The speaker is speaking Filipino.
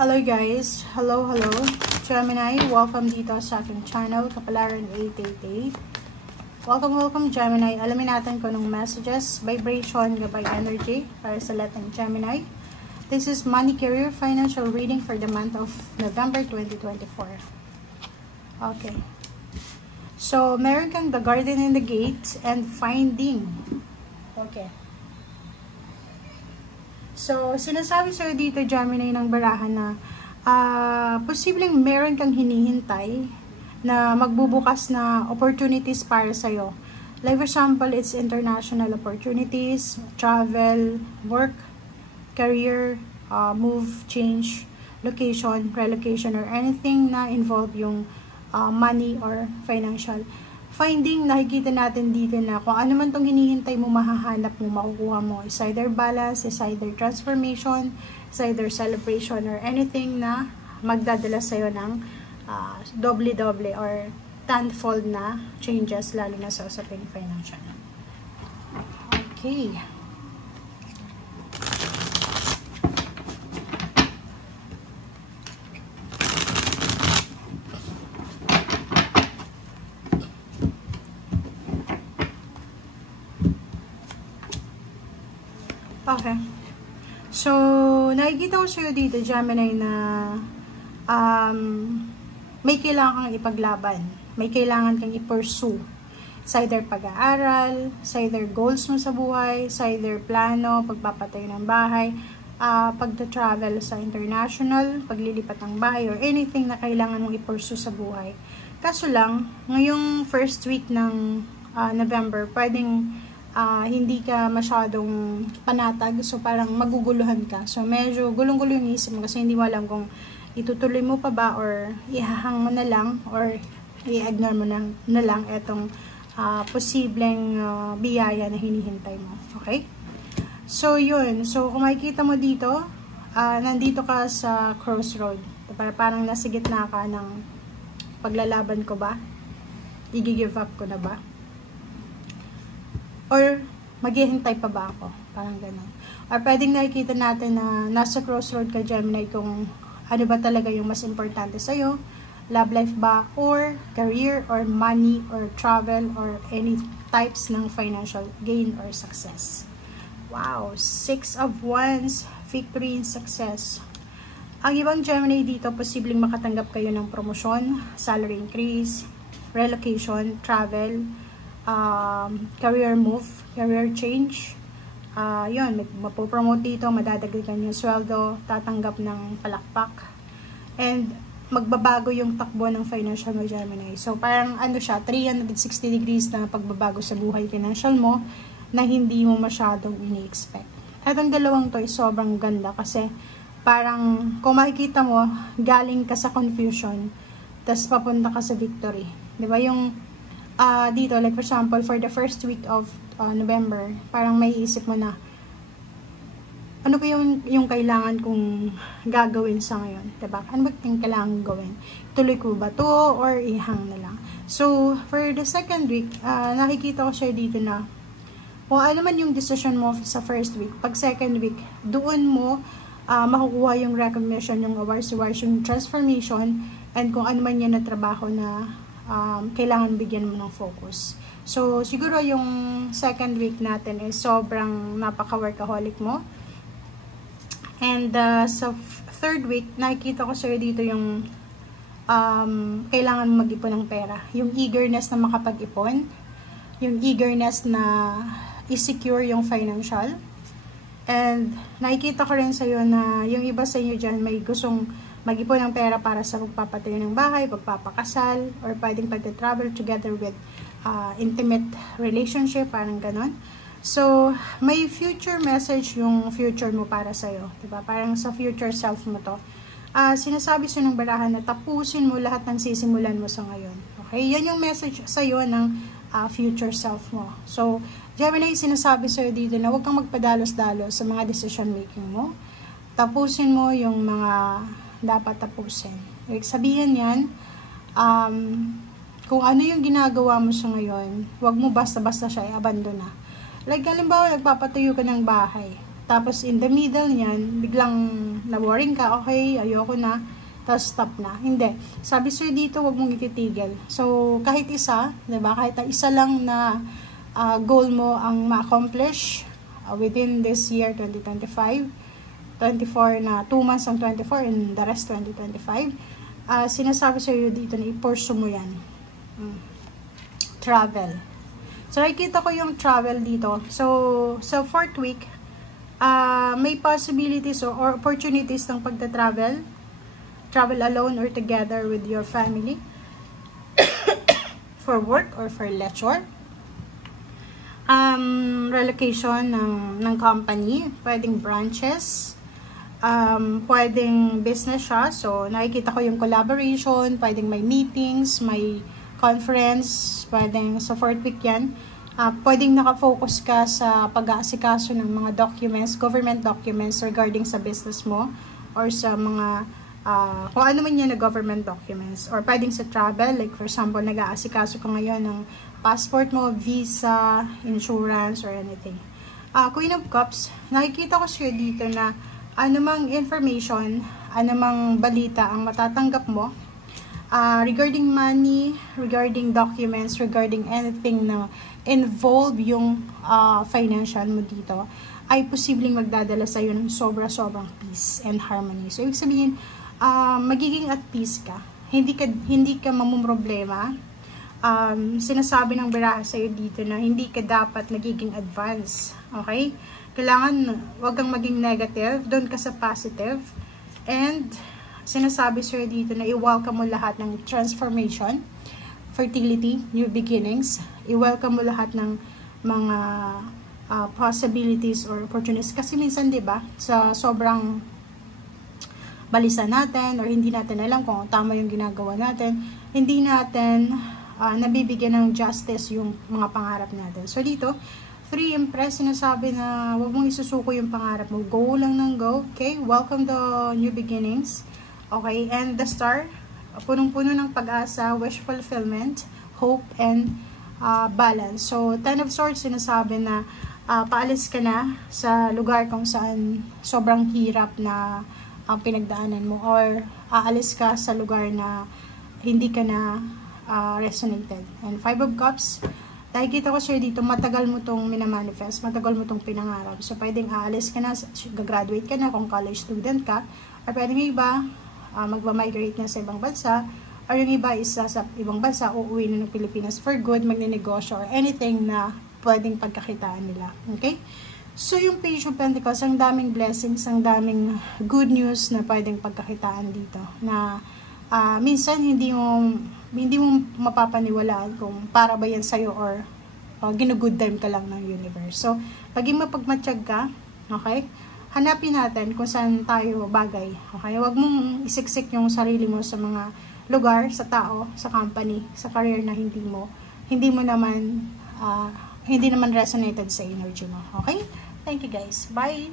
Hello guys! Hello! Gemini, welcome dito sa aking channel, Kapalaran 888. Welcome Gemini. Alamin natin kung anong messages, vibration, gabay energy para sa letang Gemini. This is money, career, financial reading for the month of November 2024. Okay. So, meron kang the garden and the gate and finding. Okay. So, sinasabi sa'yo dito, Gemini, ng barahan na posibleng meron kang hinihintay na magbubukas na opportunities para sa'yo. Like for example, it's international opportunities, travel, work, career, move, change, location, relocation, or anything na involve yung money or financial. Finding, nakikita natin dito na kung ano man itong hinihintay mo, mahahanap mo, makukuha mo. Is either balance, is either transformation, is either celebration, or anything na magdadala sa'yo ng doble-doble or tenfold na changes, lalo na sa usaping financial. Okay. Okay. So, nakikita ko sa'yo dito, Gemini, na may kailangan kang ipaglaban. May kailangan kang i-pursue. Sa either pag-aaral, sa either goals mo sa buhay, sa either plano, pagpapatayo ng bahay, pagta-travel sa international, paglilipat ng bahay, or anything na kailangan mong i-pursue sa buhay. Kaso lang, ngayong first week ng November, pwedeng hindi ka masyadong panatag, so parang maguguluhan ka. So medyo gulong-gulo yung isip mo kasi hindi mo alam kung itutuloy mo pa ba or ihahang mo na lang or i-ignore mo na lang etong posibleng biyaya na hinihintay mo. Okay? So yun. So kung makikita mo dito, nandito ka sa crossroad. Parang nasa gitna ka ng paglalaban ko ba? I-give up ko na ba? Or maghihintay pa ba ako? Parang gano'n. Or pwedeng nakikita natin na nasa crossroad ka, Gemini, kung ano ba talaga yung mas importante sa'yo. Love life ba? Or career? Or money? Or travel? Or any types ng financial gain or success. Wow! 6 of Wands. Victory and success. Ang ibang Gemini dito, posibleng makatanggap kayo ng promosyon, salary increase, relocation, travel, career move, career change. Yun, mapopromote dito, madadagdagan yung sweldo, tatanggap ng palakpak, and magbabago yung takbo ng financial mo, Gemini. So, parang ano siya, 360 degrees na pagbabago sa buhay financial mo na hindi mo masyadong ini-expect. Etong dalawang to ay sobrang ganda kasi parang kung makikita mo, galing ka sa confusion, tas papunta ka sa victory. Diba yung dito, like for example, for the first week of November, parang may isip mo na, ano ba yung kailangan kong gagawin sa ngayon? Diba? Ano ba yung kailangan gawin? Tuloy ko ba to or ihang na lang? So, for the second week, nakikita ko siya dito na, kung ano man yung decision mo sa first week, pag second week, doon mo makukuha yung recognition, yung awards, yung transformation, and kung ano man yan na trabaho na kailangan bigyan mo ng focus. So, siguro yung second week natin is sobrang napaka-workaholic mo. And sa third week, nakikita ko sa'yo dito yung kailangan mag-ipon ng pera. Yung eagerness na makapag-ipon. Yung eagerness na i-secure yung financial. And nakikita ko rin sa'yo na yung iba sa inyo dyan may gustong mag-ipon ng pera para sa pagpapatayo ng bahay, pagpapakasal, or pwedeng pag-travel together with intimate relationship, parang ganon. So, may future message yung future mo para sa'yo. Diba? Parang sa future self mo to. Sinasabi sa'yo ng barahan na tapusin mo lahat ng sisimulan mo sa ngayon. Okay? Yan yung message sa'yo ng future self mo. So, Gemini, sinasabi sa'yo dito na huwag kang magpadalos-dalos sa mga decision making mo. Tapusin mo yung mga dapat tapusin. Like, sabihin yan, kung ano yung ginagawa mo sa ngayon, huwag mo basta-basta siya i-abandon na. Like, halimbawa, nagpapatayo ka ng bahay. Tapos in the middle niyan, biglang na-worrying ka, okay, ayoko na, tapos stop na. Hindi. Sabi sir dito, wag mong ititigil. So, kahit isa, diba? Kahit isa lang na goal mo ang ma-accomplish within this year, 2025, 24 na 2 months ang 24 and the rest 2025, sinasabi sa iyo dito na i-pursue mo yan. Travel. So, nakikita ko yung travel dito. So, sa 4th week, may possibilities or opportunities ng pagta-travel. Travel alone or together with your family. For work or for leisure. Relocation ng company. Pwedeng branches. Pwedeng business siya. So, nakikita ko yung collaboration. Pwedeng may meetings, may conference. Pwedeng sa 4th week yan. Pwedeng nakafocus ka sa pag-aasikaso ng mga documents, government documents regarding sa business mo or sa mga kung ano man yan na government documents, or pwedeng sa travel, like for example, nag-aasikaso ka ngayon ng passport mo, visa, insurance, or anything. Queen of Cups, nakikita ko siya dito na anumang information, anumang balita ang matatanggap mo regarding money, regarding documents, regarding anything na involve yung financial mo dito, ay posibleng magdadala sa iyo ng sobra-sobrang peace and harmony. So, ibig sabihin, magiging at peace ka. Hindi ka mamumroblema. Sinasabi ng biraha sa iyo dito na hindi ka dapat nagiging advance. Okay? Kailangan wag kang maging negative, doon ka sa positive. And sinasabi sa iyo dito na i-welcome mo lahat ng transformation, fertility, new beginnings. I-welcome mo lahat ng mga possibilities or opportunities. Kasi minsan, 'di ba, sa sobrang balisa natin or hindi natin alam kung tama yung ginagawa natin, hindi natin nabibigyan ng justice yung mga pangarap natin. So dito, free impress, sinasabi na huwag mong isusuko yung pangarap mo. Go lang ng go. Okay? Welcome to new beginnings. Okay? And the star, punong-puno ng pag-asa, wish fulfillment, hope, and balance. So, 10 of Swords, sinasabi na paalis ka na sa lugar kung saan sobrang hirap na ang pinagdaanan mo, or aalis ka sa lugar na hindi ka na resonated. And 5 of Cups, nakikita ko sir dito, matagal mo tong minamanifest, matagal mo tong pinangarap. So, pwedeng aalis ka na, gagraduate ka na kung college student ka, or pwedeng iba, magma-migrate na sa ibang bansa, or yung iba isa sa ibang bansa, uuwi na ng Pilipinas for good, magninegosyo, or anything na pwedeng pagkakitaan nila. Okay? So, yung Page of Pentacles, ang daming blessings, ang daming good news na pwedeng pagkakitaan dito. Na minsan, hindi mo mapapaniwalaan kung para ba yan sa'yo or ginugood time ka lang ng universe. So, paging mapagmatsyag ka, okay, hanapin natin kung saan tayo bagay. Okay? Huwag mong isiksik yung sarili mo sa mga lugar, sa tao, sa company, sa career na hindi naman resonated sa energy mo. Okay? Thank you guys. Bye!